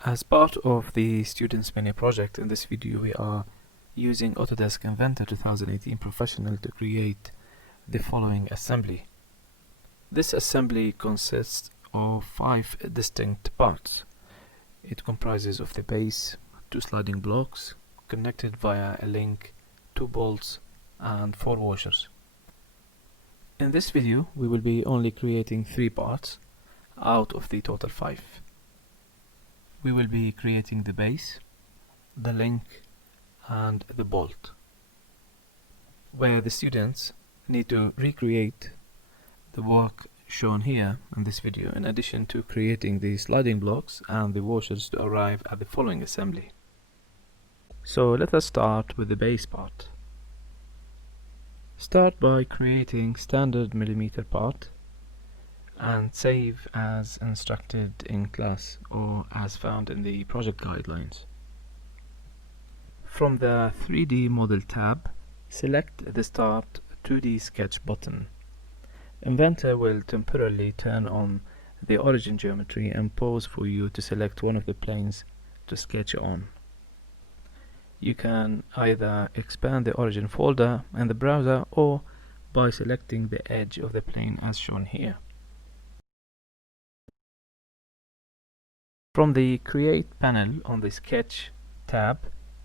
As part of the Students Mini project, in this video we are using Autodesk Inventor 2018 Professional to create the following assembly. This assembly consists of 5 distinct parts. It comprises of the base, 2 sliding blocks connected via a link, 2 bolts and 4 washers. In this video we will be only creating 3 parts out of the total 5. We will be creating the base, the link and the bolt, where the students need to recreate the work shown here in this video, in addition to creating the sliding blocks and the washers to arrive at the following assembly. So let us start with the base part. Start by creating standard millimeter part and save as instructed in class or as found in the project guidelines. From the 3D model tab, select the Start 2D Sketch button. Inventor will temporarily turn on the origin geometry and pause for you to select one of the planes to sketch on. You can either expand the origin folder in the browser or by selecting the edge of the plane as shown here. From the Create panel on the Sketch tab,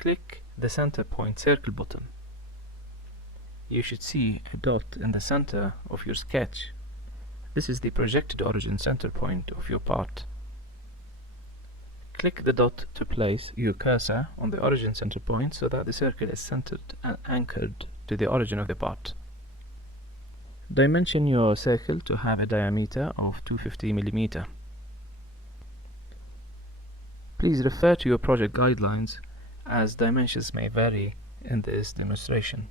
click the Center Point Circle button. You should see a dot in the center of your sketch. This is the projected origin center point of your part. Click the dot to place your cursor on the origin center point so that the circle is centered and anchored to the origin of the part. Dimension your circle to have a diameter of 250 mm. Please refer to your project guidelines as dimensions may vary in this demonstration.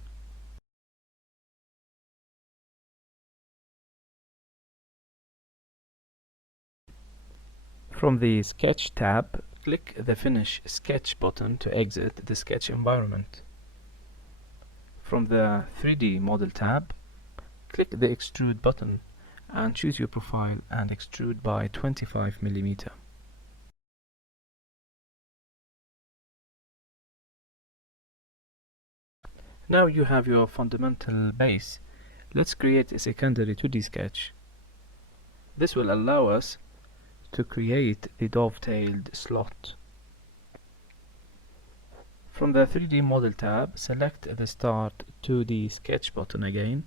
From the Sketch tab, click the Finish Sketch button to exit the sketch environment. From the 3D Model tab, click the Extrude button and choose your profile and extrude by 25 mm. Now you have your fundamental base. Let's create a secondary 2D sketch. This will allow us to create the dovetailed slot. From the 3D Model tab, select the Start 2D Sketch button again.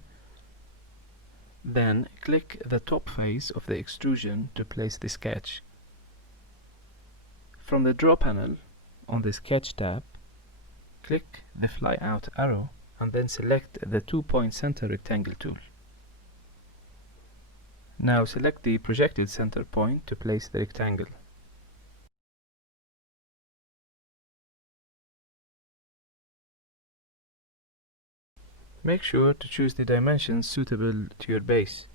Then click the top face of the extrusion to place the sketch. From the Draw panel on the Sketch tab, click the Fly Out arrow and then select the 2-point center rectangle tool. Now select the projected center point to place the rectangle. Make sure to choose the dimensions suitable to your base.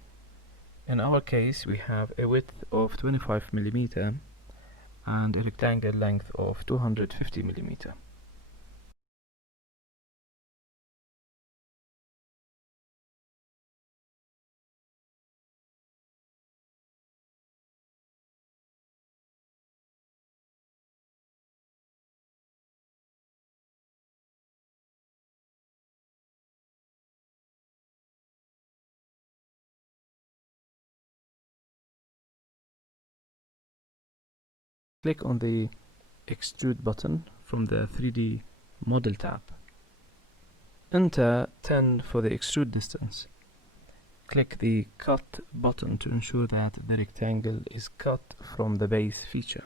In our case we have a width of 25 mm and a rectangle length of 250 mm. Click on the Extrude button from the 3D Model tab. Enter 10 for the extrude distance. Click the Cut button to ensure that the rectangle is cut from the base feature.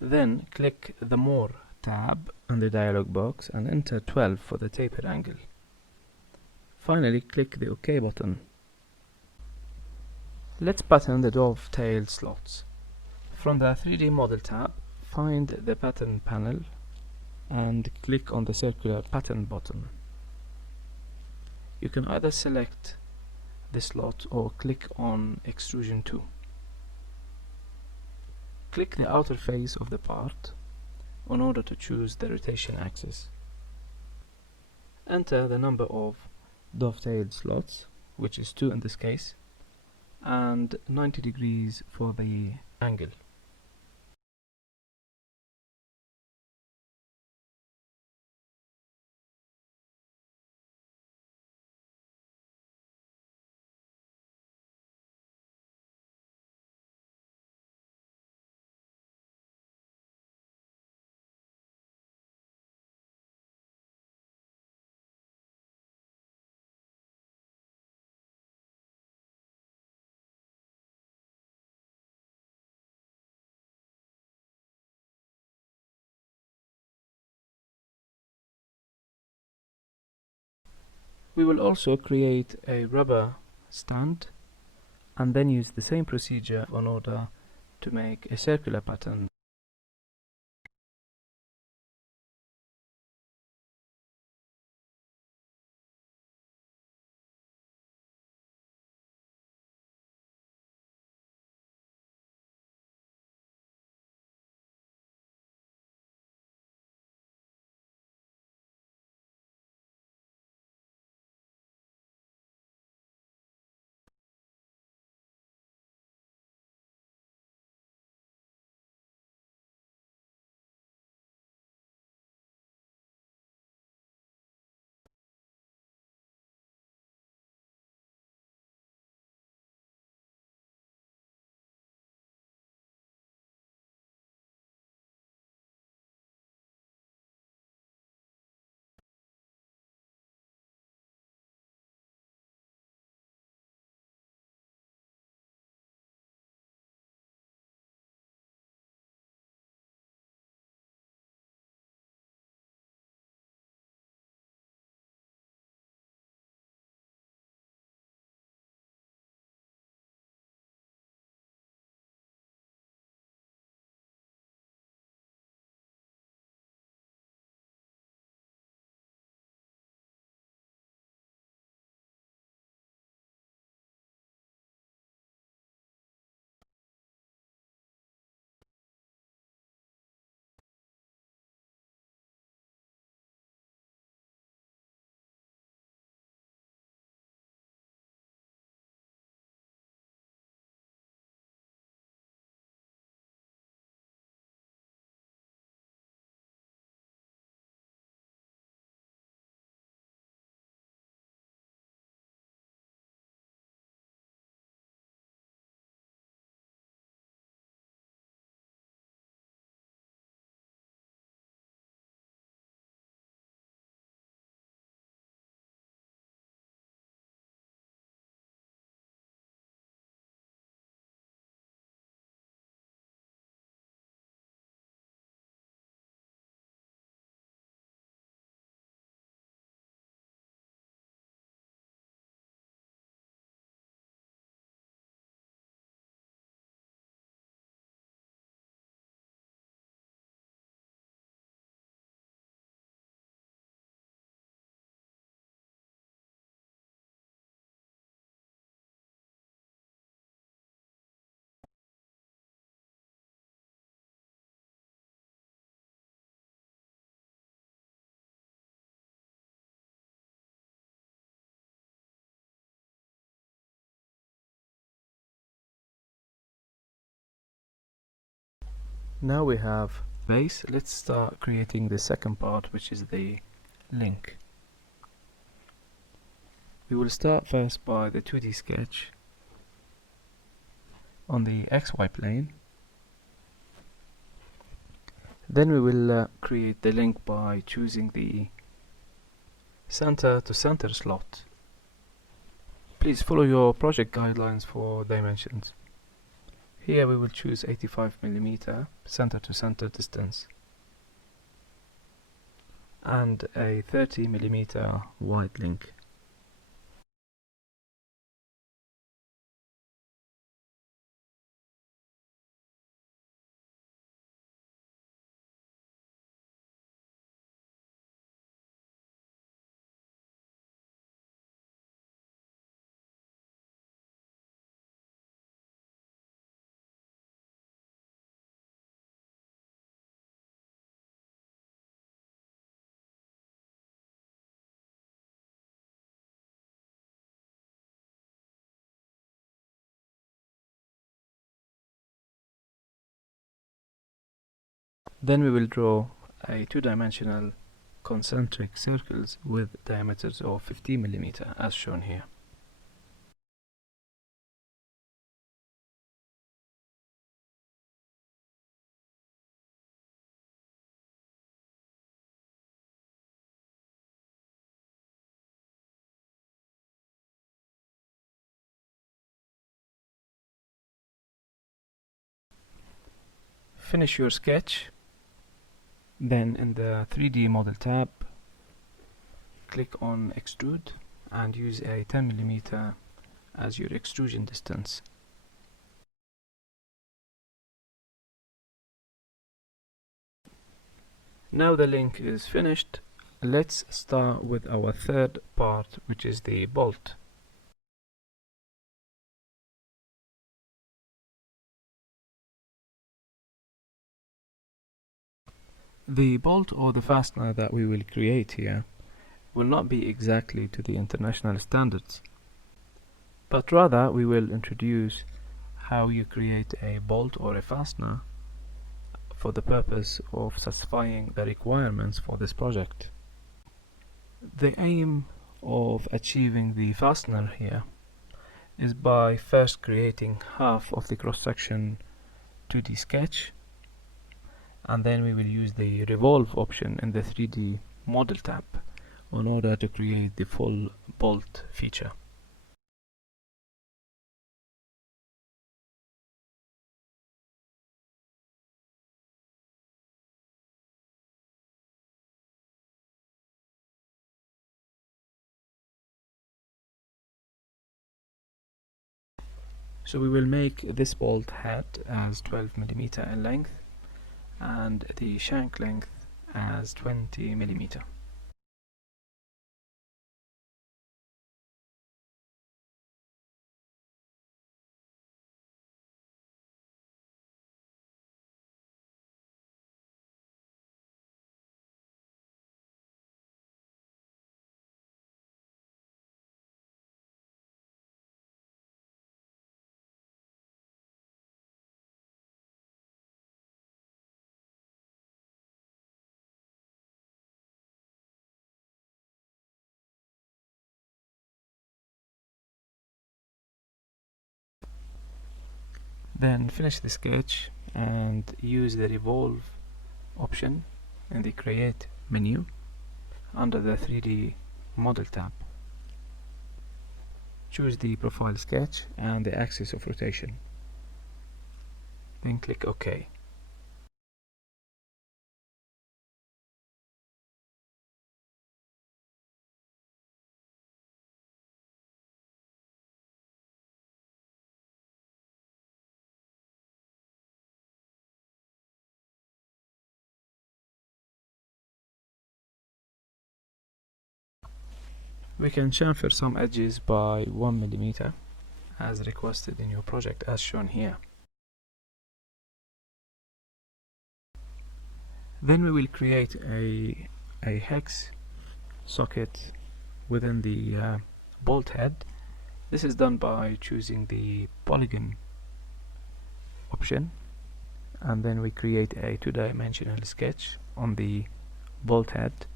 Then click the More tab in the dialog box and enter 12 for the taper angle. Finally, click the OK button. Let's pattern the dovetailed slots. From the 3D Model tab, find the Pattern panel and click on the Circular Pattern button. You can either select the slot or click on extrusion 2. Click the outer face of the part in order to choose the rotation axis. Enter the number of dovetailed slots, which is 2 in this case, and 90 degrees for the angle. We will also create a rubber stand and then use the same procedure in order to make a circular pattern. Now we have base. Let's start creating the second part, which is the link. We will start first by the 2D sketch on the XY plane. Then we will create the link by choosing the center to center slot. Please follow your project guidelines for dimensions. Here we will choose 85mm center to center distance and a 30mm wide link. Then we will draw a two-dimensional concentric circles with diameters of 50 millimeter as shown here. Finish your sketch. Then in the 3D model tab, click on extrude and use a 10 millimeter as your extrusion distance. Now the link is finished. Let's start with our third part, which is the bolt. The bolt or the fastener that we will create here will not be exactly to the international standards, but rather we will introduce how you create a bolt or a fastener for the purpose of satisfying the requirements for this project. The aim of achieving the fastener here is by first creating half of the cross-section 2D sketch, and then we will use the revolve option in the 3D model tab in order to create the full bolt feature. So we will make this bolt head as 12 millimeter in length and the shank length as 20 millimeter. Then finish the sketch and use the revolve option in the create menu under the 3D model tab. Choose the profile sketch and the axis of rotation. Then click OK. We can chamfer some edges by 1 millimeter as requested in your project as shown here. Then we will create a hex socket within the bolt head. This is done by choosing the polygon option, and then we create a two-dimensional sketch on the bolt head.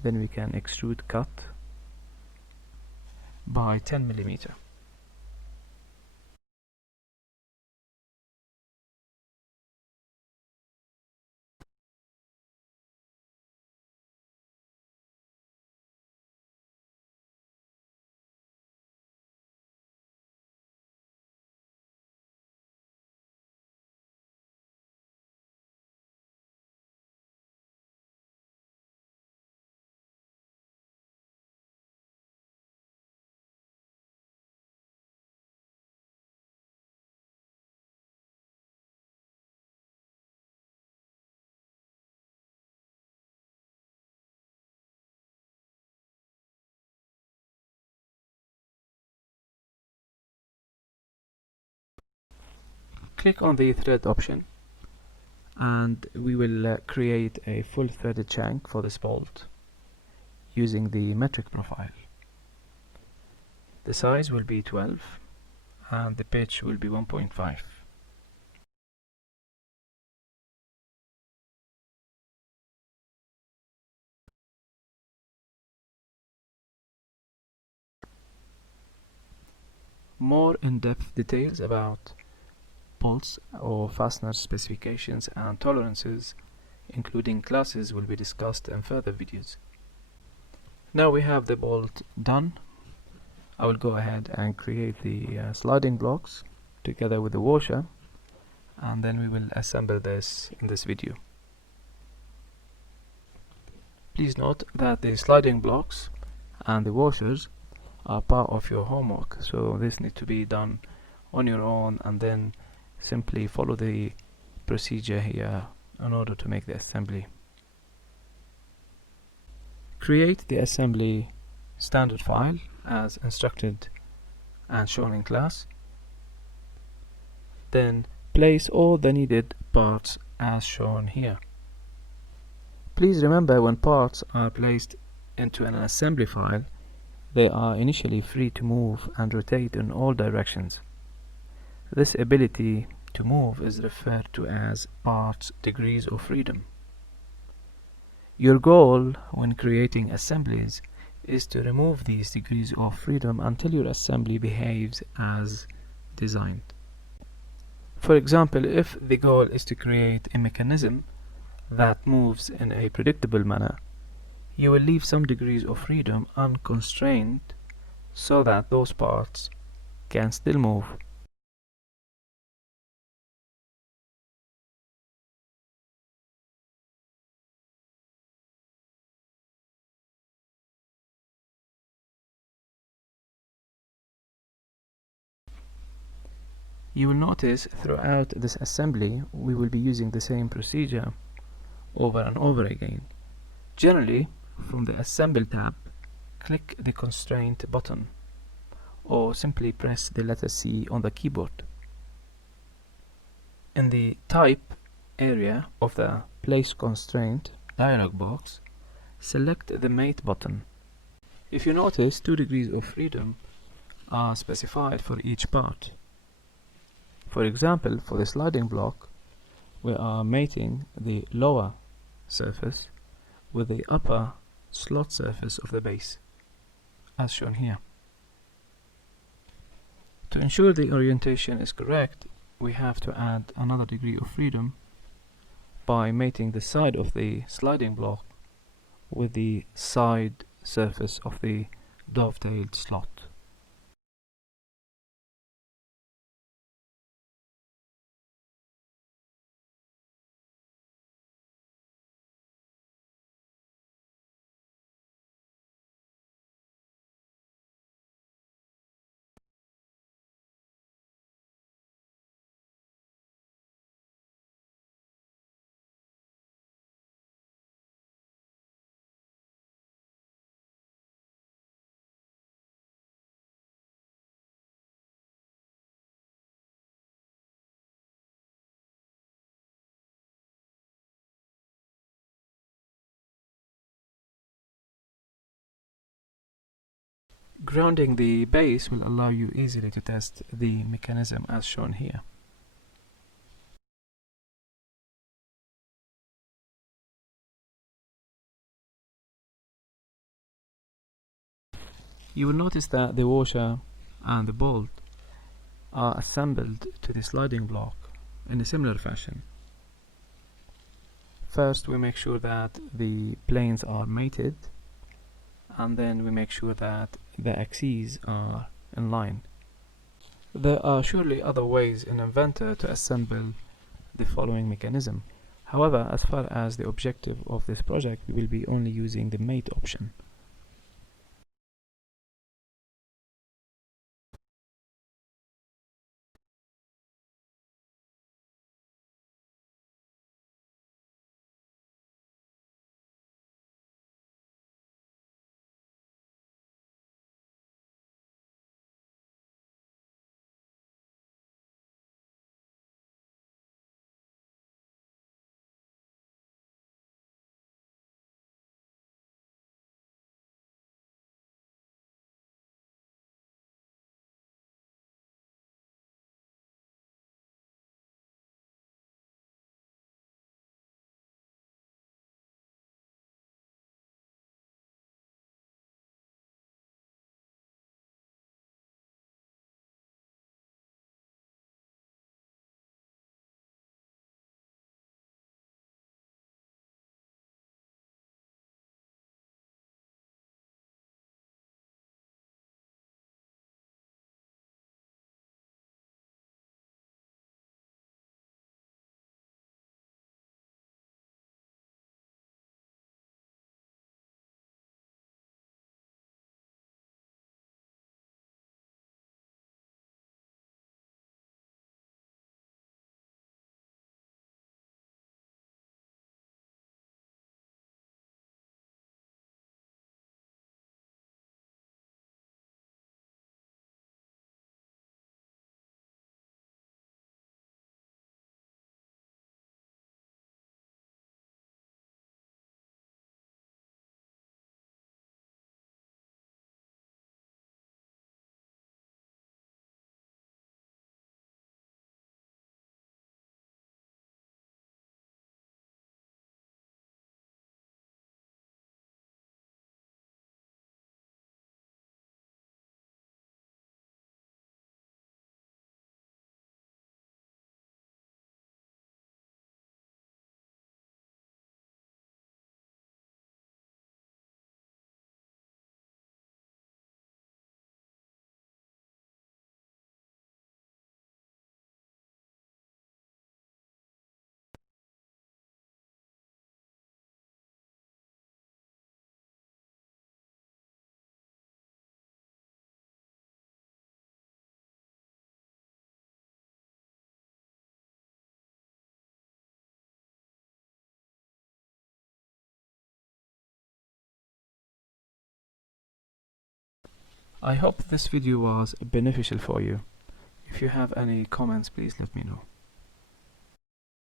Then we can extrude cut by 10 millimeter. Click on the thread option and we will create a full threaded shank for this bolt using the metric profile. The size will be 12 and the pitch will be 1.5. More in-depth details about bolts or fastener specifications and tolerances, including classes, will be discussed in further videos. Now we have the bolt done. I will go ahead and create the sliding blocks together with the washer, and then we will assemble this in this video. Please note that the sliding blocks and the washers are part of your homework, so this needs to be done on your own, and then simply follow the procedure here in order to make the assembly. Create the assembly standard file as instructed and shown in class. Then place all the needed parts as shown here. Please remember, when parts are placed into an assembly file, they are initially free to move and rotate in all directions. This ability to move is referred to as parts degrees of freedom. Your goal when creating assemblies is to remove these degrees of freedom until your assembly behaves as designed. For example, if the goal is to create a mechanism that moves in a predictable manner, you will leave some degrees of freedom unconstrained so that those parts can still move. You will notice throughout this assembly we will be using the same procedure over and over again. Generally, from the Assemble tab, click the Constraint button, or simply press the letter C on the keyboard. In the Type area of the Place Constraint dialog box, select the Mate button. If you notice, 2 degrees of freedom are specified for each part. For example, for the sliding block, we are mating the lower surface with the upper slot surface of the base, as shown here. To ensure the orientation is correct, we have to add another degree of freedom by mating the side of the sliding block with the side surface of the dovetailed slot. Grounding the base will allow you easily to test the mechanism as shown here. You will notice that the washer and the bolt are assembled to the sliding block in a similar fashion. First, we make sure that the planes are mated, and then we make sure that the axes are in line. There are surely other ways in Inventor to assemble the following mechanism. However, as far as the objective of this project, we will be only using the mate option. I hope this video was beneficial for you. If you have any comments, please let me know.